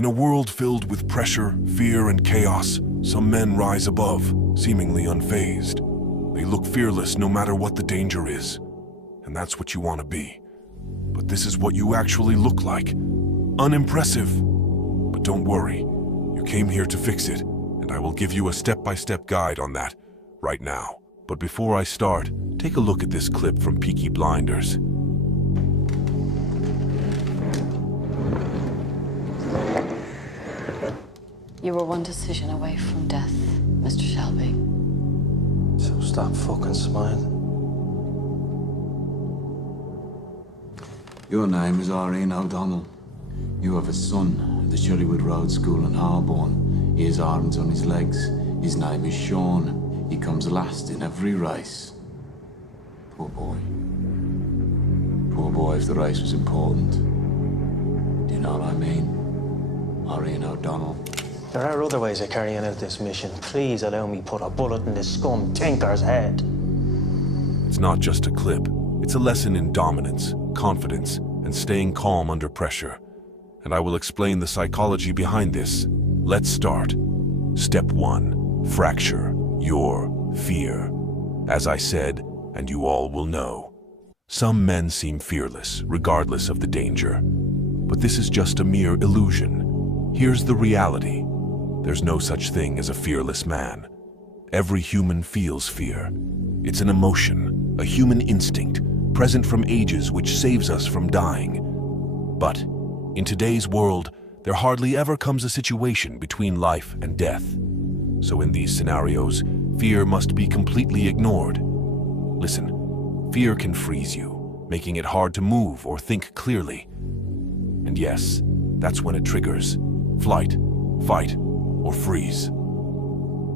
In a world filled with pressure, fear, and chaos, some men rise above, seemingly unfazed. They look fearless no matter what the danger is. And that's what you want to be. But this is what you actually look like. Unimpressive. But don't worry, you came here to fix it, and I will give you a step-by-step guide on that right now. But before I start, take a look at this clip from Peaky Blinders. You were one decision away from death, Mr. Shelby. So stop fucking smiling. Your name is Irene O'Donnell. You have a son at the Shellywood Road School in Harborne. He has arms on his legs. His name is Sean. He comes last in every race. Poor boy. Poor boy if the race was important. Do you know what I mean? Irene O'Donnell. There are other ways of carrying out this mission. Please allow me put a bullet in this scum tinker's head. It's not just a clip. It's a lesson in dominance, confidence, and staying calm under pressure. And I will explain the psychology behind this. Let's start. Step 1. Fracture your fear. As I said, and you all will know, some men seem fearless, regardless of the danger. But this is just a mere illusion. Here's the reality. There's no such thing as a fearless man. Every human feels fear. It's an emotion, a human instinct, present from ages which saves us from dying. But in today's world, there hardly ever comes a situation between life and death. So in these scenarios, fear must be completely ignored. Listen, fear can freeze you, making it hard to move or think clearly. And yes, that's when it triggers. Flight, fight, or freeze.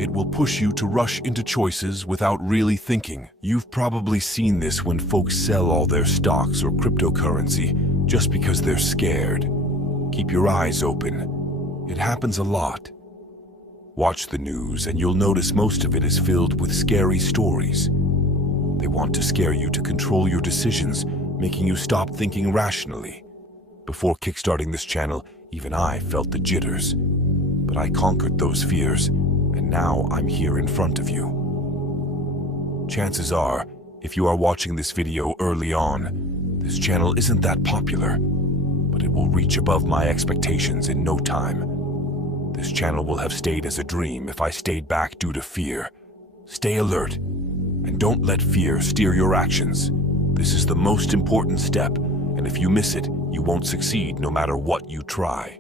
It will push you to rush into choices without really thinking. You've probably seen this when folks sell all their stocks or cryptocurrency just because they're scared. Keep your eyes open. It happens a lot. Watch the news and you'll notice most of it is filled with scary stories. They want to scare you to control your decisions, making you stop thinking rationally. Before kickstarting this channel, even I felt the jitters. But I conquered those fears, and now I'm here in front of you. Chances are, if you are watching this video early on, this channel isn't that popular, but it will reach above my expectations in no time. This channel will have stayed as a dream if I stayed back due to fear. Stay alert, and don't let fear steer your actions. This is the most important step, and if you miss it, you won't succeed no matter what you try.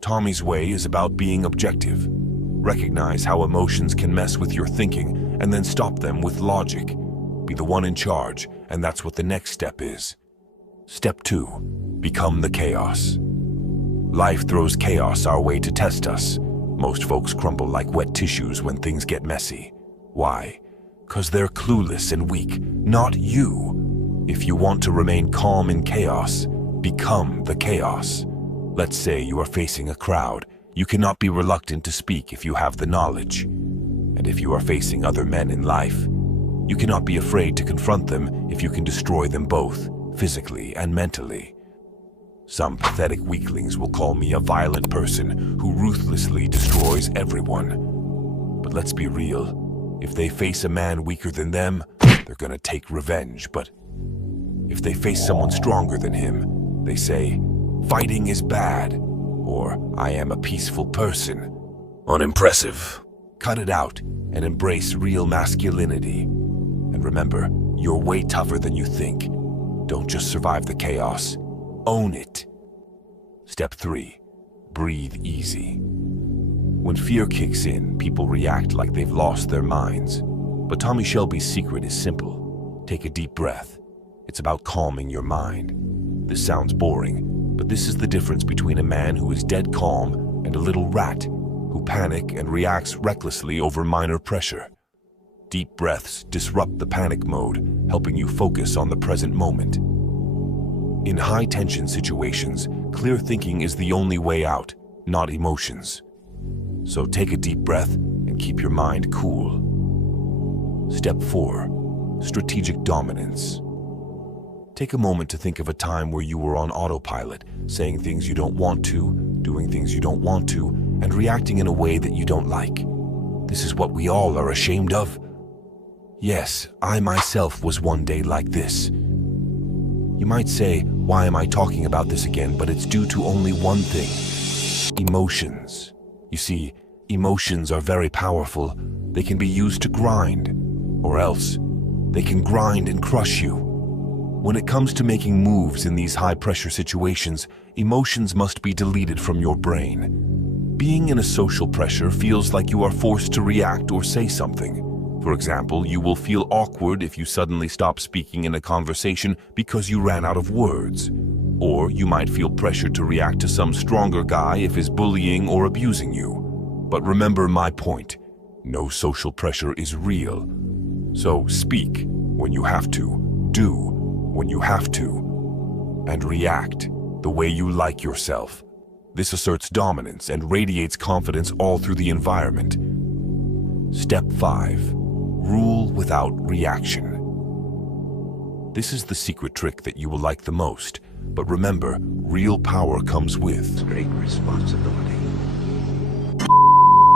Tommy's way is about being objective. Recognize how emotions can mess with your thinking and then stop them with logic. Be the one in charge, and that's what the next step is. Step 2. Become the chaos. Life throws chaos our way to test us. Most folks crumble like wet tissues when things get messy. Why? 'Cause they're clueless and weak, not you. If you want to remain calm in chaos, become the chaos. Let's say you are facing a crowd. You cannot be reluctant to speak if you have the knowledge. And if you are facing other men in life, you cannot be afraid to confront them if you can destroy them both, physically and mentally. Some pathetic weaklings will call me a violent person who ruthlessly destroys everyone. But let's be real. If they face a man weaker than them, they're gonna take revenge. But if they face someone stronger than him, they say, "Fighting is bad," or "I am a peaceful person." Unimpressive. Cut it out and embrace real masculinity. And remember, you're way tougher than you think. Don't just survive the chaos. Own it. Step 3. Breathe easy. When fear kicks in, people react like they've lost their minds. But Tommy Shelby's secret is simple. Take a deep breath. It's about calming your mind. This sounds boring, but this is the difference between a man who is dead calm and a little rat who panics and reacts recklessly over minor pressure. Deep breaths disrupt the panic mode, helping you focus on the present moment. In high-tension situations, clear thinking is the only way out, not emotions. So take a deep breath and keep your mind cool. Step 4. Strategic dominance. Take a moment to think of a time where you were on autopilot, saying things you don't want to, doing things you don't want to, and reacting in a way that you don't like. This is what we all are ashamed of. Yes, I myself was one day like this. You might say, why am I talking about this again? But it's due to only one thing: emotions. You see, emotions are very powerful. They can be used to grind, or else they can grind and crush you. When it comes to making moves in these high-pressure situations, emotions must be deleted from your brain. Being in a social pressure feels like you are forced to react or say something. For example, you will feel awkward if you suddenly stop speaking in a conversation because you ran out of words. Or you might feel pressured to react to some stronger guy if he's bullying or abusing you. But remember my point: no social pressure is real. So speak when you have to, do when you have to, and react the way you like yourself. This asserts dominance and radiates confidence all through the environment. Step 5. Rule without reaction. This is the secret trick that you will like the most. But remember, real power comes with Great responsibility.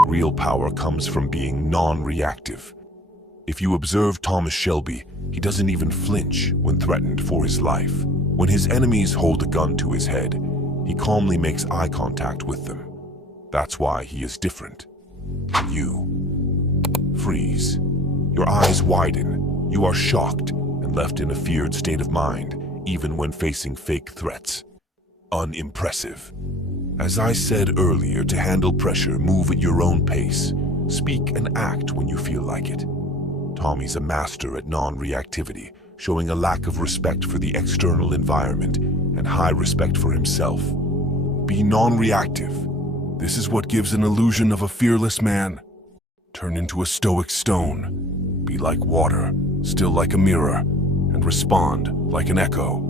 Real power comes from being non-reactive. If you observe Thomas Shelby, he doesn't even flinch when threatened for his life. When his enemies hold a gun to his head, he calmly makes eye contact with them. That's why he is different. You freeze. Your eyes widen. You are shocked and left in a feared state of mind, even when facing fake threats. Unimpressive. As I said earlier, to handle pressure, move at your own pace. Speak and act when you feel like it. Tommy's a master at non-reactivity, showing a lack of respect for the external environment and high respect for himself. Be non-reactive. This is what gives an illusion of a fearless man. Turn into a stoic stone. Be like water, still like a mirror, and respond like an echo.